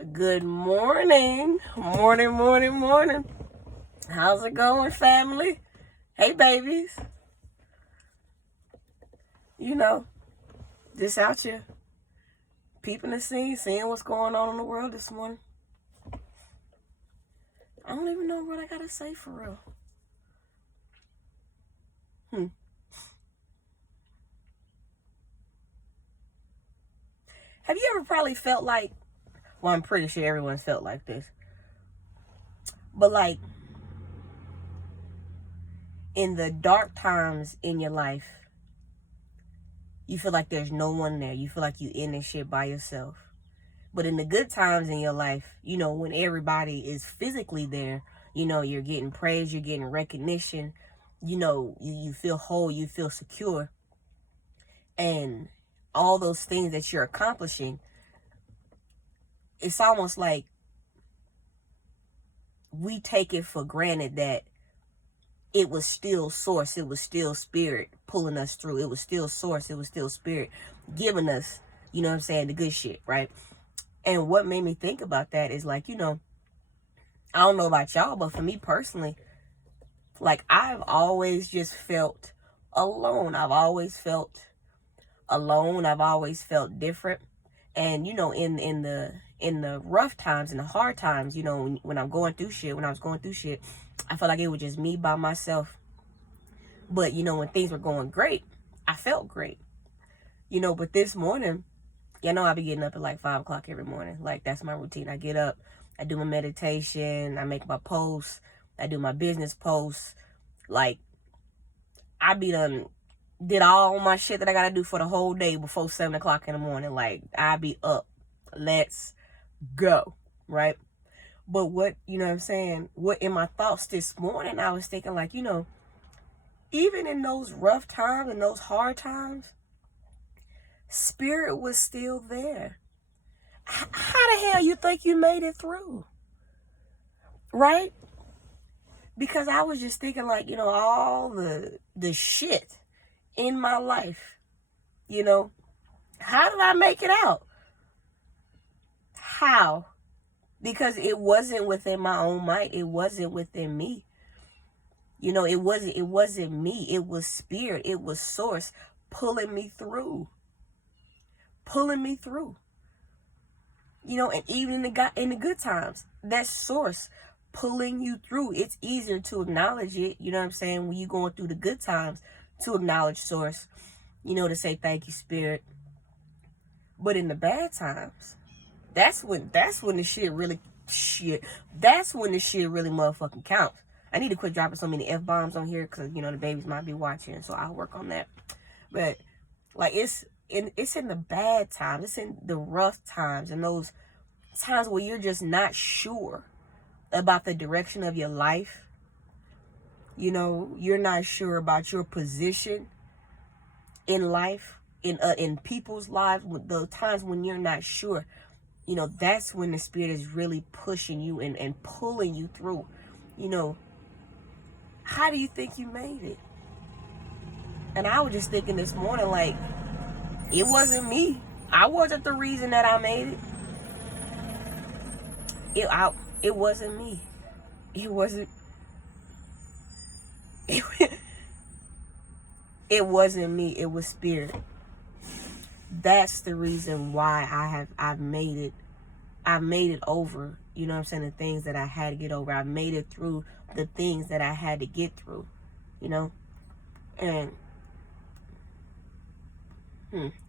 Good morning. Morning. How's it going, family? Hey, babies. Just out here peeping the scene, seeing what's going on in the world this morning. I don't even know what I gotta say for real. Have you ever probably felt like, well, I'm pretty sure everyone's felt like this, but like in the dark times in your life, you feel like there's no one there. You feel like you in this shit by yourself. But in the good times in your life, when everybody is physically there, you're getting praise, you're getting recognition, you feel whole, you feel secure. And all those things that you're accomplishing, it's almost like we take it for granted that it was still source, it was still spirit pulling us through. It was still source, it was still spirit giving us, the good shit, right? And what made me think about that is like, I don't know about y'all, but for me personally, like I've always just felt alone. I've always felt different. And in the rough times, in the hard times, when I was going through shit, I felt like it was just me by myself. But when things were going great, I felt great. But this morning, I be getting up at like 5 o'clock every morning. Like that's my routine. I get up, I do my meditation, I make my posts, I do my business posts. Like I did all my shit that I gotta do for the whole day before 7 o'clock in the morning. Like I be up. Let's go. Right? But what in my thoughts this morning, I was thinking like, even in those rough times and those hard times, spirit was still there. How the hell you think you made it through? Right? Because I was just thinking like, all the shit in my life, how did I make it out? How? Because it wasn't within my own might. It wasn't within me. It wasn't me. It was spirit. It was source pulling me through. And even in the good times, that source pulling you through. It's easier to acknowledge it, when you're going through the good times, to acknowledge source, to say thank you, spirit. But in the bad times, that's when the shit really motherfucking counts. I need to quit dropping so many F-bombs on here because, the babies might be watching, so I'll work on that. But, like, it's in the bad times. It's in the rough times and those times where you're just not sure about the direction of your life. You're not sure about your position in life, in people's lives. The times when you're not sure, that's when the spirit is really pushing you and pulling you through. How do you think you made it? And I was just thinking this morning, like, it wasn't me. I wasn't the reason that I made it. It wasn't me. It wasn't. It wasn't me. It was spirit. That's the reason why I've made it. I've made it over. The things that I had to get over. I've made it through the things that I had to get through. And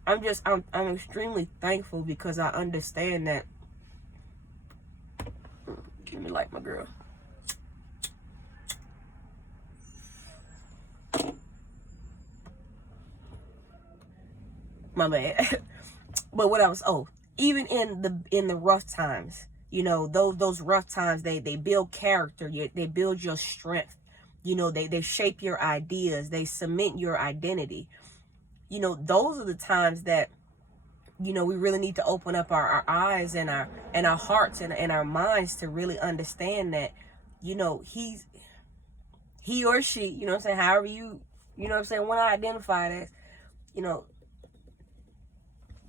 I'm extremely thankful because I understand that. Give me like my girl. My bad. But what I was even in the rough times, those rough times, they build character. They build your strength. They shape your ideas. They cement your identity. Those are the times that we really need to open up our eyes and our hearts and our minds to really understand that he or she, however you want to identify it as,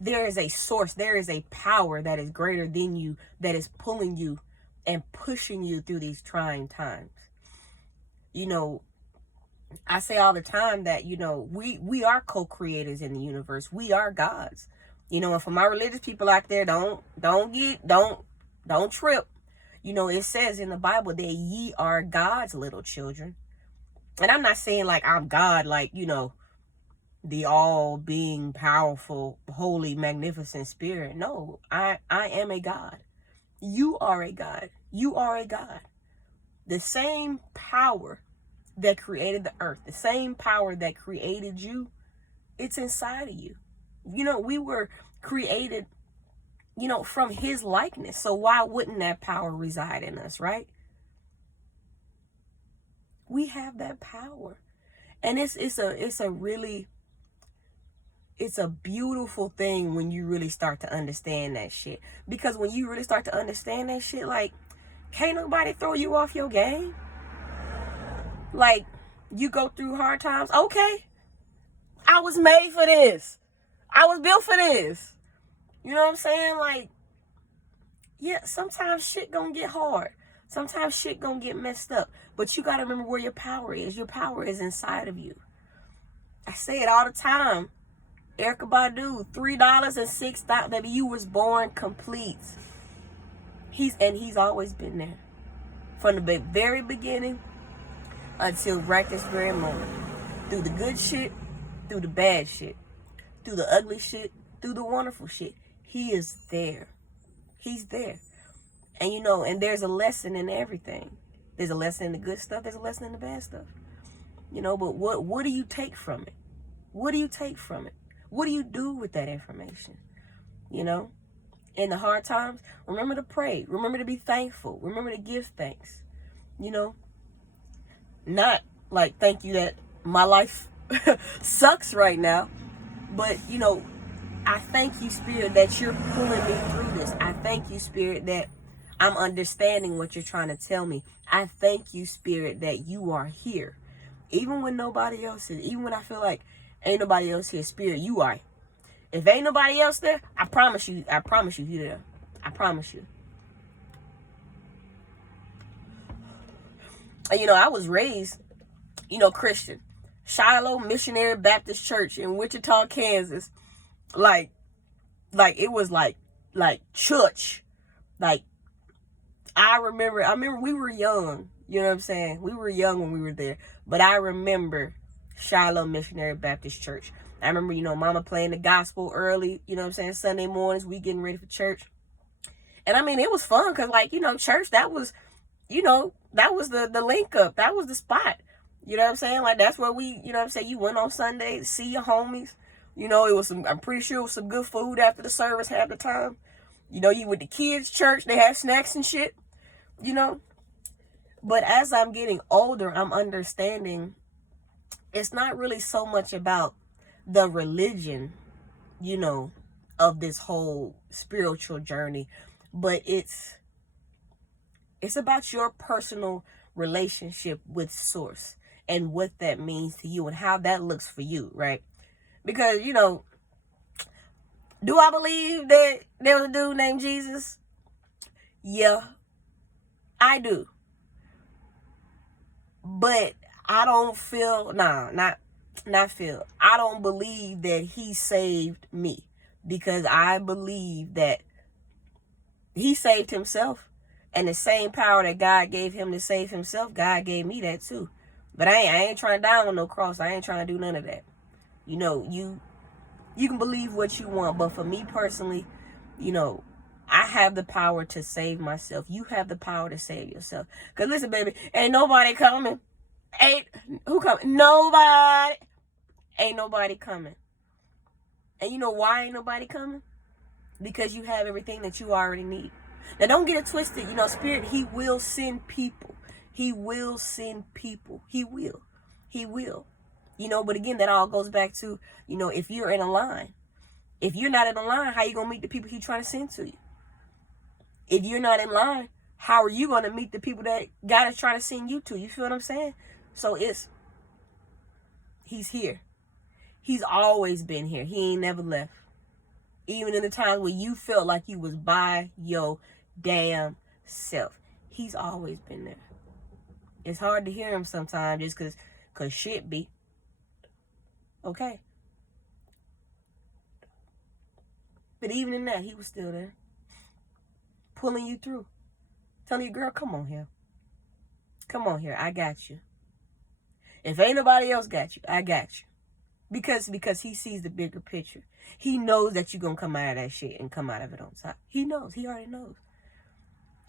there is a source, there is a power that is greater than you, that is pulling you and pushing you through these trying times. You know, I say all the time that, you know, we are co-creators in the universe. We are gods. You know, and for my religious people out there, don't trip. You know, it says in the Bible that ye are God's little children. And I'm not saying like I'm God, like, you know, the all being powerful, holy, magnificent spirit. No, I am a God. You are a God. You are a God. The same power that created the earth, the same power that created you, it's inside of you. You know, we were created, you know, from his likeness. So why wouldn't that power reside in us, right? We have that power. And it's a beautiful thing when you really start to understand that shit. Because when you really start to understand that shit, like, can't nobody throw you off your game. Like, you go through hard times. Okay, I was made for this. I was built for this. You know what I'm saying? Like, yeah, sometimes shit gonna get hard. Sometimes shit gonna get messed up. But you gotta remember where your power is. Your power is inside of you. I say it all the time. Erykah Badu, $3 and $6, baby, you was born complete. He's always been there. From the very beginning until right this very moment. Through the good shit, through the bad shit, through the ugly shit, through the wonderful shit. He is there. He's there. And you know, and there's a lesson in everything. There's a lesson in the good stuff, there's a lesson in the bad stuff. You know, but what do you take from it? What do you take from it? What do you do with that information? You know, in the hard times, remember to pray. Remember to be thankful. Remember to give thanks. You know, not like thank you that my life sucks right now, but you know, I thank you, Spirit, that you're pulling me through this. I thank you, Spirit, that I'm understanding what you're trying to tell me. I thank you, Spirit, that you are here. Even when nobody else is, even when I feel like ain't nobody else here, Spirit, you are. If ain't nobody else there, I promise you you're there. I promise you. And you know, I was raised, you know, Christian. Shiloh Missionary Baptist Church in Wichita, Kansas. Like it was like church. Like, I remember we were young. You know what I'm saying? We were young when we were there. But I remember Shiloh Missionary Baptist Church. I remember, you know, mama playing the gospel early, you know what I'm saying, Sunday mornings, we getting ready for church. And I mean, it was fun because, like, you know, church, that was, you know, that was the link up. That was the spot. You know what I'm saying? Like, that's where we, you know what I'm saying, you went on Sunday to see your homies. You know, it was I'm pretty sure it was some good food after the service half the time. You know, you with the kids' church, they have snacks and shit, you know. But as I'm getting older, I'm understanding it's not really so much about the religion, you know, of this whole spiritual journey, but it's about your personal relationship with Source and what that means to you and how that looks for you, right? Because, you know, do I believe that there was a dude named Jesus? Yeah, I do. But I don't feel, not feel. I don't believe that he saved me, because I believe that he saved himself, and the same power that God gave him to save himself, God gave me that too. But I ain't trying to die on no cross. I ain't trying to do none of that. You know, you can believe what you want, but for me personally, you know, I have the power to save myself. You have the power to save yourself. Because listen, baby, ain't nobody coming. Who coming? Nobody. Ain't nobody coming. And you know why ain't nobody coming? Because you have everything that you already need. Now, don't get it twisted. You know, Spirit, he will send people. He will send people. He will. He will. You know, but again, that all goes back to, you know, if you're in a line. If you're not in a line, how you going to meet the people he's trying to send to you? If you're not in line, how are you going to meet the people that God is trying to send you to? You feel what I'm saying? So he's here. He's always been here. He ain't never left. Even in the times where you felt like you was by your damn self. He's always been there. It's hard to hear him sometimes just cause shit be. Okay. But even in that, he was still there. Pulling you through. Telling you, girl, come on here. Come on here. I got you. If ain't nobody else got you, I got you. Because he sees the bigger picture. He knows that you're going to come out of that shit and come out of it on top. He knows. He already knows.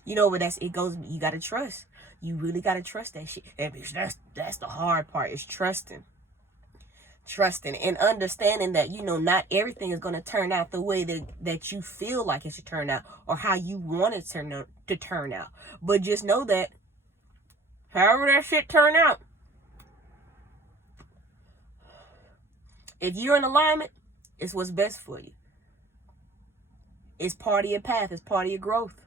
You know, but you got to trust. You really got to trust that shit. And that's the hard part, is trusting. Trusting and understanding that, you know, not everything is going to turn out the way that you feel like it should turn out or how you want it to turn out. But just know that however that shit turn out, if you're in alignment, it's what's best for you. It's part of your path. It's part of your growth.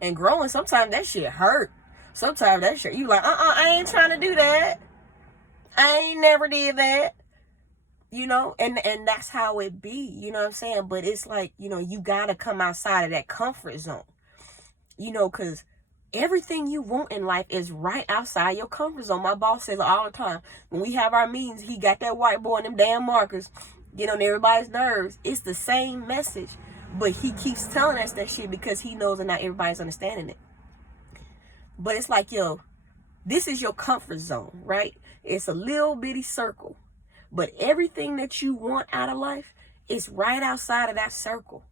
And growing, sometimes that shit hurt. Sometimes that shit, you like, I ain't trying to do that. I ain't never did that. You know, and that's how it be. You know what I'm saying? But it's like, you know, you got to come outside of that comfort zone. You know, because everything you want in life is right outside your comfort zone. My boss says all the time, when we have our meetings, he got that whiteboard and them damn markers, get on everybody's nerves. It's the same message, but he keeps telling us that shit because he knows that not everybody's understanding it. But it's like, yo, this is your comfort zone, right? It's a little bitty circle, but everything that you want out of life is right outside of that circle.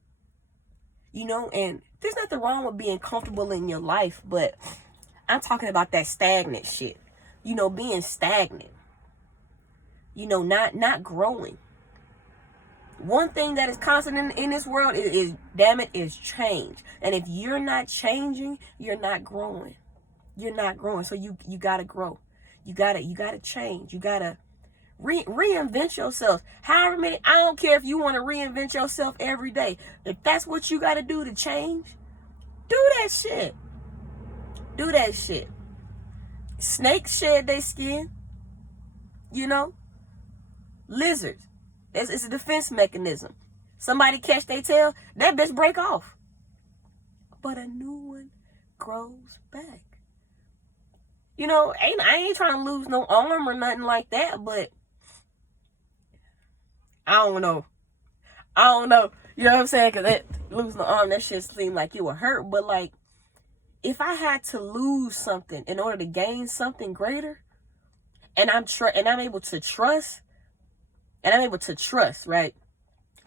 You know, and there's nothing wrong with being comfortable in your life, but I'm talking about that stagnant shit. You know, being stagnant. You know, not growing. One thing that is constant in this world is change. And if you're not changing, you're not growing. You're not growing. So you gotta grow. You gotta change. You gotta reinvent yourself. However many, I don't care if you want to reinvent yourself every day. If that's what you got to do to change, do that shit. Do that shit. Snakes shed their skin. You know? Lizards. It's a defense mechanism. Somebody catch their tail, that bitch break off. But a new one grows back. You know, I ain't trying to lose no arm or nothing like that, but I don't know. You know what I'm saying? Because losing the arm, that shit seemed like it would hurt. But like, if I had to lose something in order to gain something greater, and I'm able to trust, right?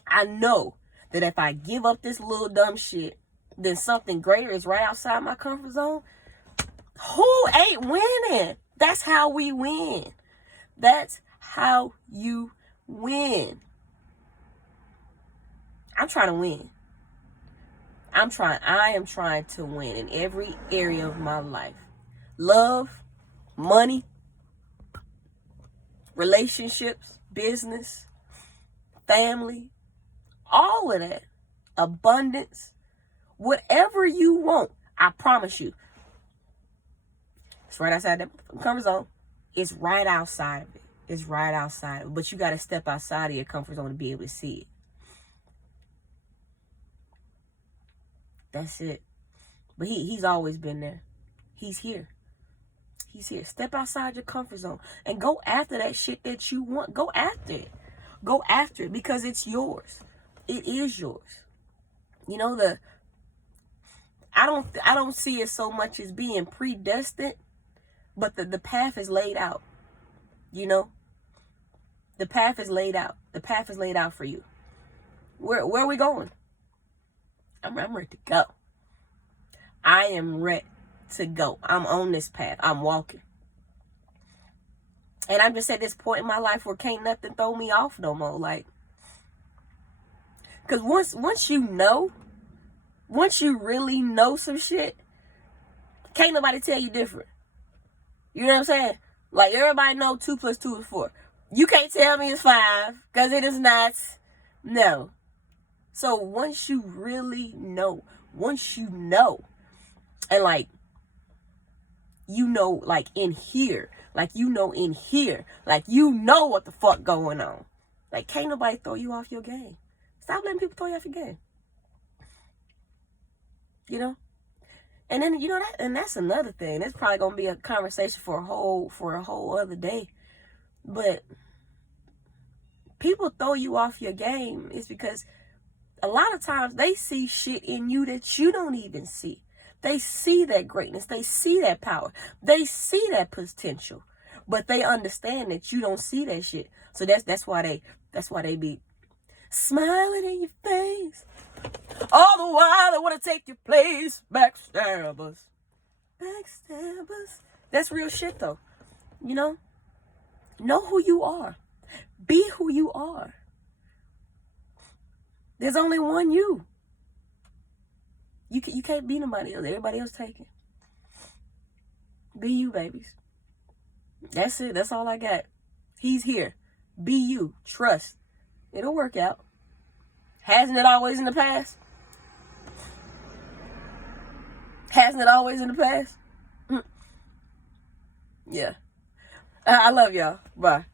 I know that if I give up this little dumb shit, then something greater is right outside my comfort zone. Who ain't winning? That's how we win. That's how you win. I'm trying to win. I am trying to win in every area of my life. Love, money, relationships, business, family, all of that. Abundance. Whatever you want, I promise you. It's right outside that comfort zone. It's right outside of it. It's right outside of it. But you got to step outside of your comfort zone to be able to see it. That's it. But he's always been there. He's here. He's here. Step outside your comfort zone and go after that shit that you want. Go after it. Go after it because it's yours. It is yours. You know, I don't see it so much as being predestined, but the path is laid out. You know? The path is laid out. The path is laid out for you. Where are we going? I'm ready to go. I am ready to go. I'm on this path. I'm walking. And I'm just at this point in my life where can't nothing throw me off no more. Like, because once you really know some shit, can't nobody tell you different. You know what I'm saying? Like, everybody know 2 + 2 is 4. You can't tell me it's 5 because it is not. No. So once you really know, and like, you know, like in here, like what the fuck going on. Like, can't nobody throw you off your game. Stop letting people throw you off your game. You know? And then, you know, that's another thing. That's probably going to be a conversation for a whole other day. But people throw you off your game is because a lot of times they see shit in you that you don't even see. They see that greatness. They see that power. They see that potential. But they understand that you don't see that shit. So that's why they be smiling in your face. All the while they want to take your place. Backstabbers. Backstabbers. That's real shit though. You know? Know who you are. Be who you are. There's only one you. You can't be nobody else. Everybody else taken. Be you, babies. That's it. That's all I got. He's here. Be you. Trust. It'll work out. Hasn't it always in the past? Hasn't it always in the past? Yeah. I love y'all. Bye.